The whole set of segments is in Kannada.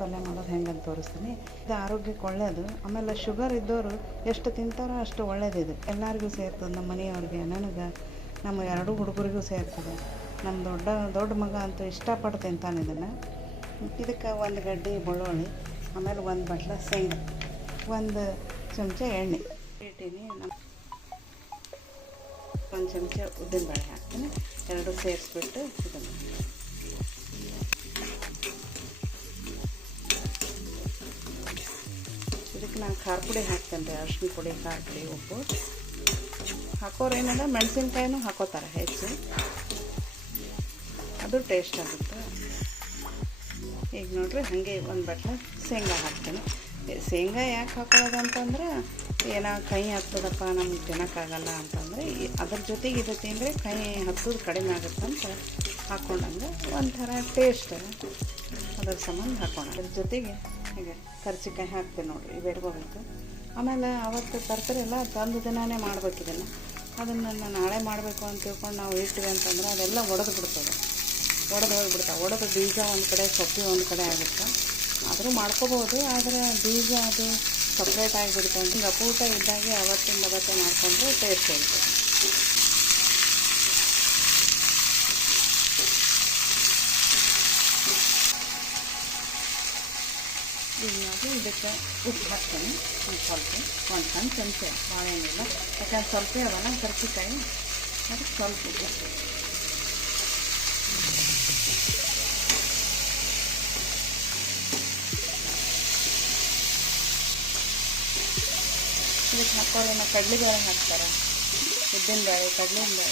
ಪಲ್ಯ ಮಾಡೋದು ಹೆಂಗಂತ ತೋರಿಸ್ತೀನಿ. ಇದು ಆರೋಗ್ಯಕ್ಕೆ ಒಳ್ಳೆಯದು. ಆಮೇಲೆ ಶುಗರ್ ಇದ್ದವರು ಎಷ್ಟು ತಿಂತಾರೋ ಅಷ್ಟು ಒಳ್ಳೇದಿದೆ. ಎಲ್ಲರಿಗೂ ಸೇರ್ತದೆ. ನಮ್ಮ ಮನೆಯವ್ರಿಗೆ, ನನಗೆ, ನಮ್ಮ 2 ಹುಡುಗರಿಗೂ ಸೇರ್ತದೆ. ನಮ್ಮ ದೊಡ್ಡ ಮಗ ಅಂತೂ ಇಷ್ಟಪಟ್ಟು ತಿಂತಾನೆ ಇದನ್ನು. ಇದಕ್ಕೆ 1 ಗಡ್ಡೆ ಬೆಳ್ಳುಳ್ಳಿ, ಆಮೇಲೆ 1 ಬಟ್ಲ ಶೇಂಗಾ, 1 ಚಮಚ ಎಣ್ಣೆ ಇಟ್ಟೀನಿ. 1 ಚಮಚ ಉದ್ದಿನಬೇಳೆ ಹಾಕ್ತೀನಿ. 2 ಸೇರಿಸ್ಬಿಟ್ಟು ಇದನ್ನು ಇದಕ್ಕೆ ನಾನು ಖಾರ ಪುಡಿ ಹಾಕ್ತೇನೆ ರೀ. ಅರಿಶಿನ ಪುಡಿ, ಖಾರ ಪುಡಿ, ಉಪ್ಪು ಹಾಕೋರು ಏನಂದ್ರೆ ಮೆಣಸಿನ್ಕಾಯಿನೂ ಹಾಕೋತಾರೆ ಹೆಚ್ಚು, ಅದು ಟೇಸ್ಟ್ ಆಗುತ್ತೆ. ಈಗ ನೋಡ್ರಿ ಹಾಗೆ 1 ಬಟ್ಲ ಶೇಂಗಾ ಹಾಕ್ತೇನೆ. ಶೇಂಗಾ ಯಾಕೆ ಹಾಕೊಳ್ಳೋದು ಅಂತಂದ್ರೆ ಏನೋ ಕೈ ಹತ್ತದಪ್ಪ ನಮ್ಗೆ ತಿನ್ನೋಕ್ಕಾಗಲ್ಲ ಅಂತಂದರೆ ಅದ್ರ ಜೊತೆಗೆ ಇದು ತಿಂದರೆ ಕೈ ಹತ್ತೋದು ಕಡಿಮೆ ಆಗುತ್ತಂತ ಹಾಕ್ಕೊಂಡಂಗೆ ಒಂಥರ ಟೇಸ್ಟ್ ಅದ್ರ ಸಂಬಂಧ ಹಾಕೋಣ. ಅದ್ರ ಜೊತೆಗೆ ಹೀಗೆ ಕರ್ಚಿಕಾಯಿ ಹಾಕ್ತೀನಿ ನೋಡಿರಿ, ಇವು ಇಟ್ಕೋಬೇಕು. ಆಮೇಲೆ ಅವತ್ತು ತರಕಾರಿ ಎಲ್ಲ ತಂದು ದಿನಾನೇ ಮಾಡ್ಬೇಕು. ಇದನ್ನು ಅದನ್ನು ನಾಳೆ ಮಾಡಬೇಕು ಅಂತ ತಿಳ್ಕೊಂಡು ನಾವು ಇಟ್ಟಿವಿ ಅಂತಂದ್ರೆ ಅದೆಲ್ಲ ಒಡೆದು ಬಿಡ್ತದೆ, ಒಡೆದು ಹೋಗಿಬಿಡ್ತಾವೆ. ಒಡೆದು ಬೀಜ ಒಂದು ಕಡೆ, ಸೊಪ್ಪು ಒಂದು ಕಡೆ ಆಗುತ್ತೆ. ಆದರೂ ಮಾಡ್ಕೋಬೋದು, ಆದರೆ ಬೀಜ ಅದು ಸಪ್ರೇಟ್ ಆಗಿಬಿಡ್ತಾವೆ. ಹಿಂಗೆ ಅಪೂಟ ಇದ್ದಾಗೆ ಅವತ್ತಿಂದ ಅವತ್ತೇ ಮಾಡಿಕೊಂಡ್ರೆ ಟೇಸ್ಟ್ ಇರುತ್ತೆ. ಈಗ ನಾವು ಇದಕ್ಕೆ ಉಪ್ಪು ಹಾಕ್ತೀನಿ ಸ್ವಲ್ಪ, 1 ಸಣ್ಣ ಚಮಚ, ಬಾಳೆಹಣ್ಣಿಲ್ಲ ಯಾಕಂದ್ರೆ ಸ್ವಲ್ಪ ಅವಲ್ಲ ಕರ್ಚಿಕಾಯಿ, ಅದಕ್ಕೆ ಸ್ವಲ್ಪ ಉಪ್ಪು. ಇದಕ್ಕೆ ಹಾಕೋಲ್ಲ ಕಡಲೆಬೇಳೆ ಹಾಕ್ತಾರೆ, ಉದ್ದಿನಬೇಳೆ,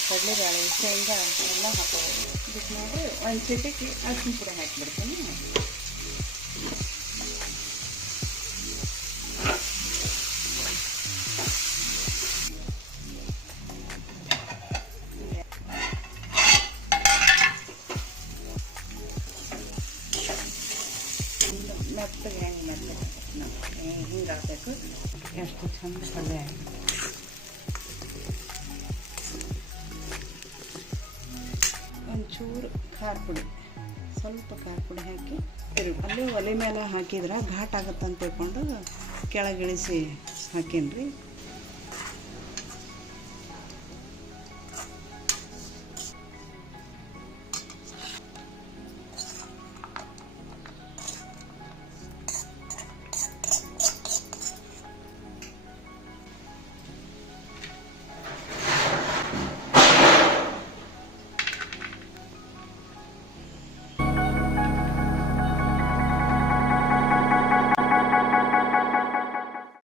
ಕಡಲೆಬೇಳೆ, ಶೇಂಗಾ ಎಲ್ಲ ಹಾಕೋಬೋದು. ಇದಕ್ಕೆ ನೋಡಿ 1 ಚಿಟಿಕೆ ಅರಿಶಿನ ಪುಡಿ ಹಾಕಿಬಿಡ್ತೀನಿ. ಮೆತ್ತಗೆ ಹಿಂಗೆ ಹಾಕಬೇಕು. ಎಷ್ಟು ಚಂದ ಪಲ್ಯ ಆಗಿದೆ. ಒಂಚೂರು ಖಾರ ಪುಡಿ, ಸ್ವಲ್ಪ ಖಾರ ಪುಡಿ ಹಾಕಿ ಅಲ್ಲೇ ಒಲೆ ಮೇಲೆ ಹಾಕಿದ್ರೆ ಘಾಟ್ ಆಗುತ್ತೆ ಅಂತ ತಿಳ್ಕೊಂಡು ಕೆಳಗಿಳಿಸಿ ಹಾಕೀನಿ ರೀ.